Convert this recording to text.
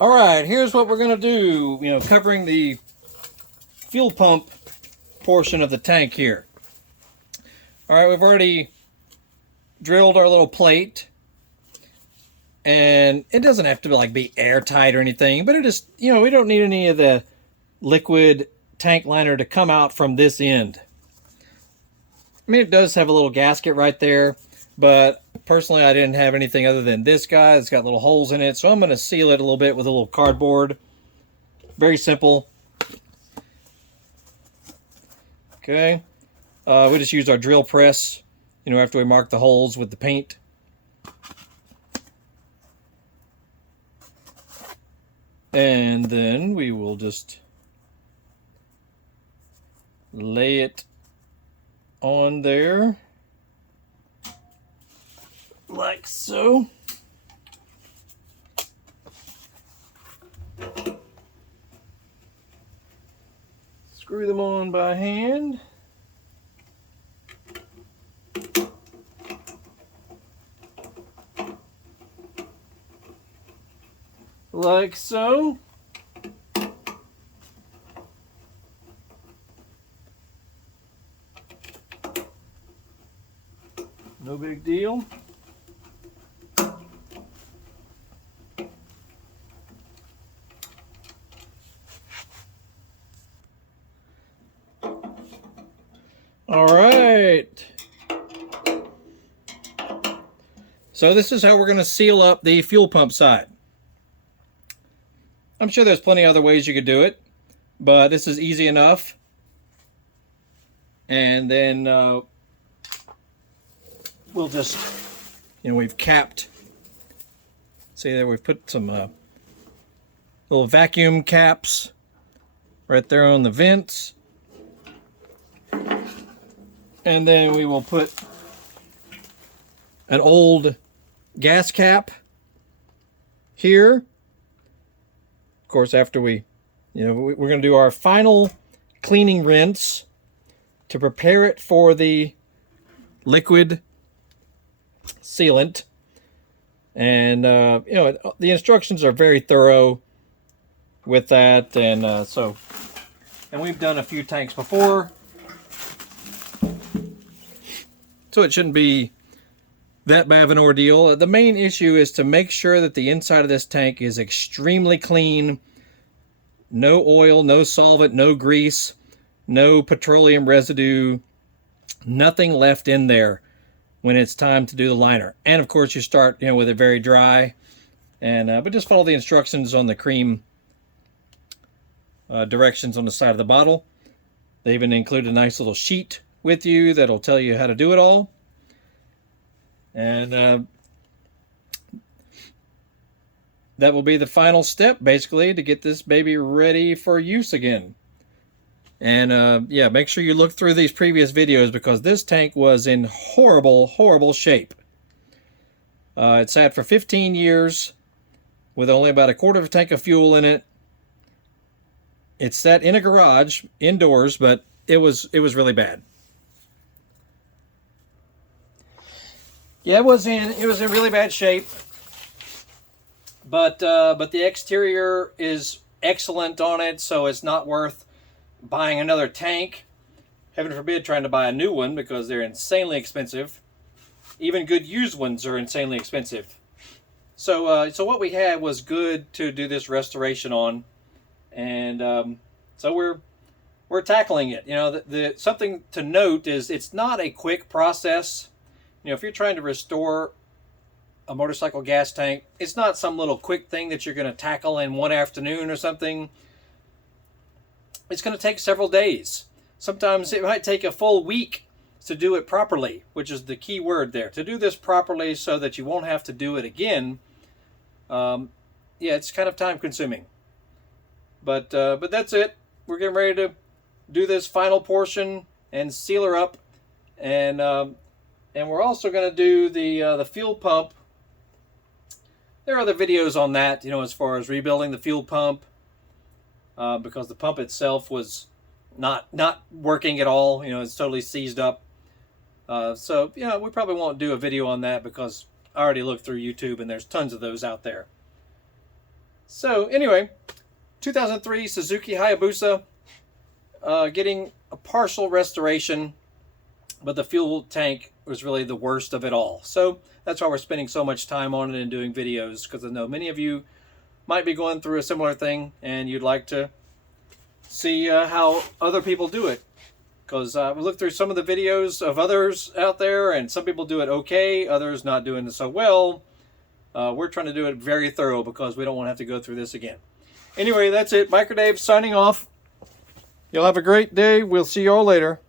All right, here's what we're gonna do. Covering the fuel pump portion of the tank here. All right, we've already drilled our little plate, and it doesn't have to be airtight or anything, but it just we don't need any of the liquid tank liner to come out from this end. I mean, it does have a little gasket right there, but personally I didn't have anything other than this guy. It's got little holes in it, so I'm going to seal it a little bit with a little cardboard. Very simple. Okay. We just used our drill press, after we marked the holes with the paint. And then we will just lay it on there like so. Screw them on by hand. Like so. No big deal. All right. So this is how we're going to seal up the fuel pump side. I'm sure there's plenty of other ways you could do it, but this is easy enough. And then we'll just, we've capped. See there, we've put some little vacuum caps right there on the vents. And then we will put an old gas cap here. Of course, after we're going to do our final cleaning rinse to prepare it for the liquid sealant. And, the instructions are very thorough with that. And and we've done a few tanks before. So it shouldn't be that bad of an ordeal. The main issue is to make sure that the inside of this tank is extremely clean. No oil, no solvent, no grease, no petroleum residue, nothing left in there when it's time to do the liner. And of course you start, with it very dry. And but just follow the instructions on the cream directions on the side of the bottle. They even include a nice little sheet with you that'll tell you how to do it all. And that will be the final step, basically, to get this baby ready for use again. And yeah, make sure you look through these previous videos because this tank was in horrible, horrible shape. It sat for 15 years with only about a quarter of a tank of fuel in it. It sat in a garage indoors, but it was really bad. Yeah, it was in really bad shape. But the exterior is excellent on it, so it's not worth buying another tank. Heaven forbid trying to buy a new one because they're insanely expensive. Even good used ones are insanely expensive. So what we had was good to do this restoration on, and so we're tackling it. The something to note is it's not a quick process. If you're trying to restore a motorcycle gas tank, it's not some little quick thing that you're going to tackle in one afternoon or something. It's going to take several days. Sometimes it might take a full week to do it properly, which is the key word there. To do this properly so that you won't have to do it again. Yeah, it's kind of time consuming. But that's it. We're getting ready to do this final portion and seal her up. And we're also going to do the fuel pump. There are other videos on that, as far as rebuilding the fuel pump, because the pump itself was not working at all. It's totally seized up. So we probably won't do a video on that because I already looked through YouTube and there's tons of those out there. So anyway, 2003 Suzuki Hayabusa, getting a partial restoration, but the fuel tank was really the worst of it all. So that's why we're spending so much time on it and doing videos, because I know many of you might be going through a similar thing and you'd like to see how other people do it. Because we looked through some of the videos of others out there, and some people do it okay, others not doing it so well. We're trying to do it very thorough because we don't want to have to go through this again. Anyway, that's it. Micro Dave signing off. You'll have a great day. We'll see you all later.